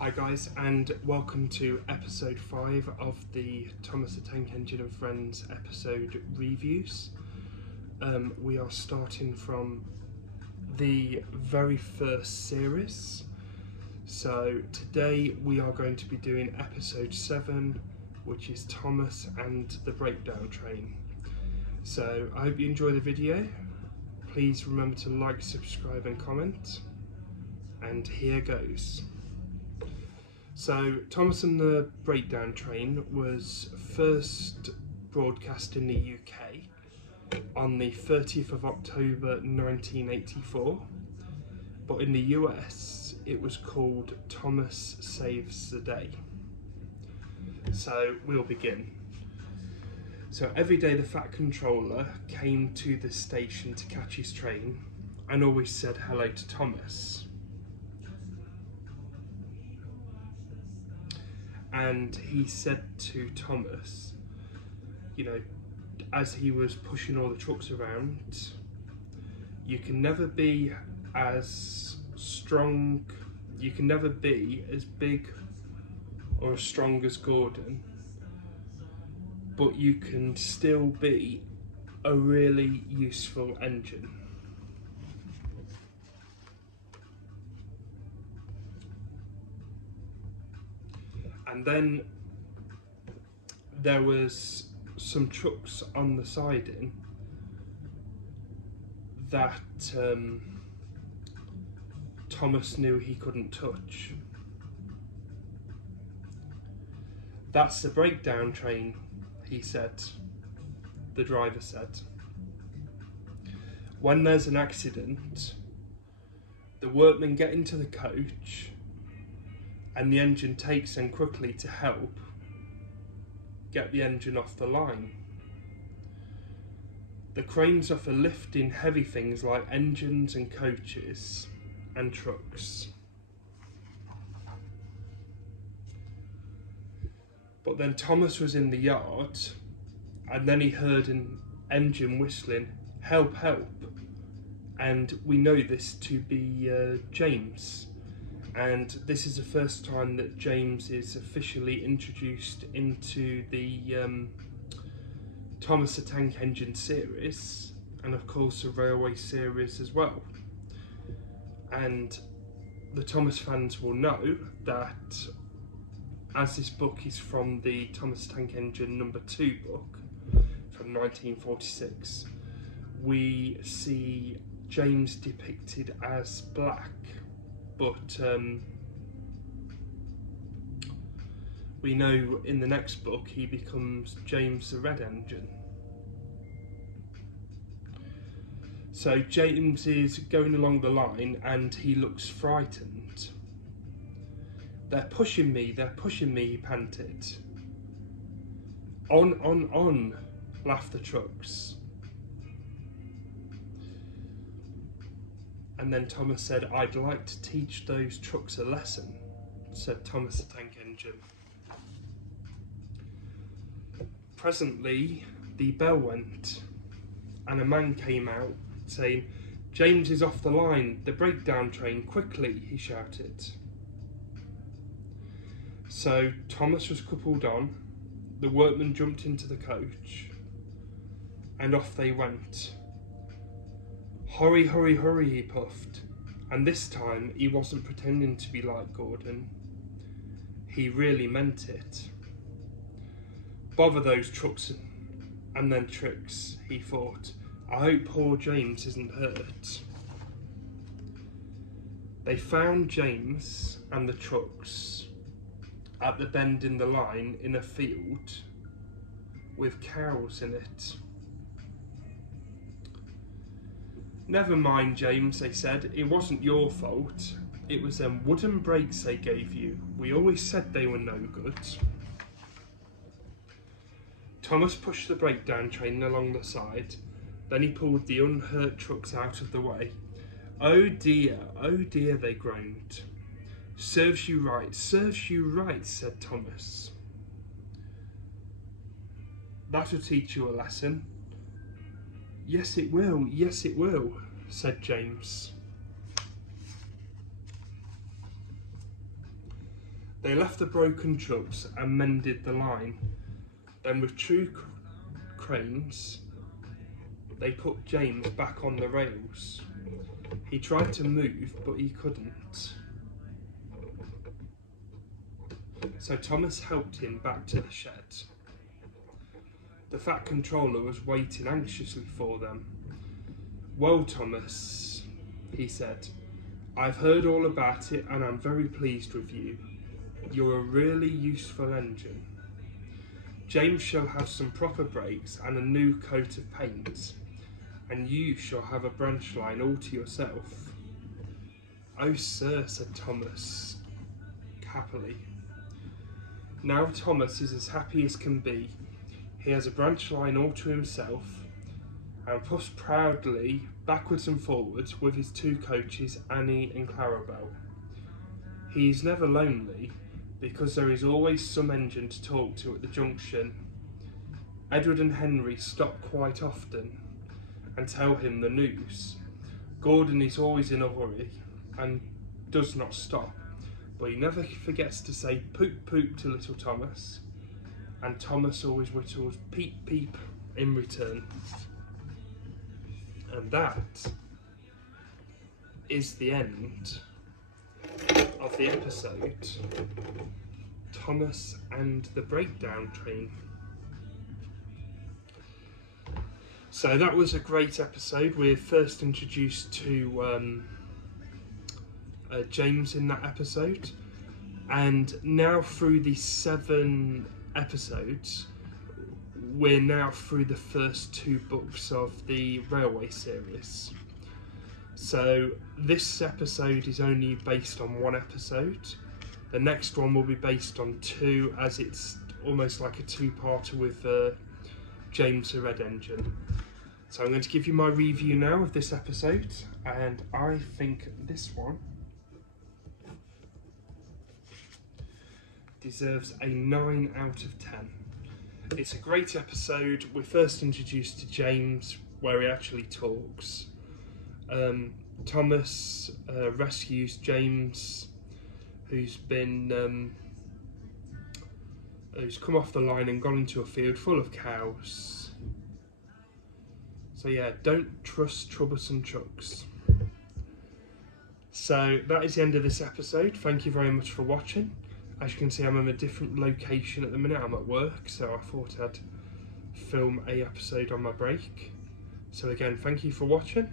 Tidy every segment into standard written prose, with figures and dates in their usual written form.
Hi guys, and welcome to episode 5 of the Thomas the Tank Engine and Friends episode reviews. We are starting from the very first series. So today we are going to be doing episode 7, which is Thomas and the Breakdown Train. So I hope you enjoy the video. Please remember to like, subscribe and comment. And here goes. So, Thomas and the Breakdown Train was first broadcast in the UK on the 30th of October 1984, but in the US it was called Thomas Saves the Day. So, we'll begin. So, every day the Fat Controller came to the station to catch his train and always said hello to Thomas. And he said to Thomas, you know, as he was pushing all the trucks around, you can never be as strong, you can never be as big or as strong as Gordon, but you can still be a really useful engine. And then there was some trucks on the siding that Thomas knew he couldn't touch. That's the breakdown train, he said, the driver said. When there's an accident, the workmen get into the coach and the engine takes them quickly to help get the engine off the line. The cranes are for lifting heavy things like engines and coaches and trucks. But then Thomas was in the yard and then he heard an engine whistling, "Help, help." And we know this to be James. And this is the first time that James is officially introduced into the Thomas the Tank Engine series, and of course the Railway series as well. And the Thomas fans will know that, as this book is from the Thomas the Tank Engine #2 book from 1946, we see James depicted as black. But we know in the next book he becomes James the Red Engine. So James is going along the line and he looks frightened. They're pushing me, he panted. On, laughed the trucks. And then Thomas said, "I'd like to teach those trucks a lesson," said Thomas the Tank Engine. Presently, the bell went, and a man came out saying, "James is off the line, the breakdown train, quickly," he shouted. So Thomas was coupled on, the workmen jumped into the coach, and off they went. "Hurry, hurry, hurry," he puffed, and this time he wasn't pretending to be like Gordon. He really meant it. Bother those trucks and then tricks, he thought. I hope poor James isn't hurt. They found James and the trucks at the bend in the line in a field with cows in it. "Never mind, James," they said, "it wasn't your fault. It was them wooden brakes they gave you. We always said they were no good." Thomas pushed the breakdown train along the side. Then he pulled the unhurt trucks out of the way. Oh dear, they groaned. Serves you right, said Thomas. "That'll teach you a lesson." Yes it will, said James. They left the broken trucks and mended the line. Then with two cranes, they put James back on the rails. He tried to move, but he couldn't. So Thomas helped him back to the shed. The Fat Controller was waiting anxiously for them. "Well, Thomas," he said, "I've heard all about it and I'm very pleased with you. You're a really useful engine. James shall have some proper brakes and a new coat of paint, and you shall have a branch line all to yourself." "Oh, sir," said Thomas happily. Now Thomas is as happy as can be. He has a branch line all to himself, and puffs proudly backwards and forwards with his two coaches, Annie and Clarabelle. He is never lonely, because there is always some engine to talk to at the junction. Edward and Henry stop quite often and tell him the news. Gordon is always in a hurry and does not stop, but he never forgets to say poop poop to little Thomas, and Thomas always whistles peep peep in return. And that is the end of the episode, Thomas and the Breakdown Train. So that was a great episode. We're first introduced to James in that episode, and now through the 7 episodes, we're now through the first 2 books of the Railway series. So this episode is only based on 1 episode. The next one will be based on 2, as it's almost like a 2-parter with James the Red Engine. So I'm going to give you my review now of this episode, and I think this one deserves a 9 out of 10. It's a great episode. We're first introduced to James, where he actually talks. Thomas rescues James, who's come off the line and gone into a field full of cows. So yeah, don't trust troublesome trucks. So that is the end of this episode. Thank you very much for watching. As you can see, I'm in a different location at the minute. I'm at work, so I thought I'd film a episode on my break. So again, thank you for watching,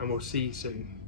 and we'll see you soon.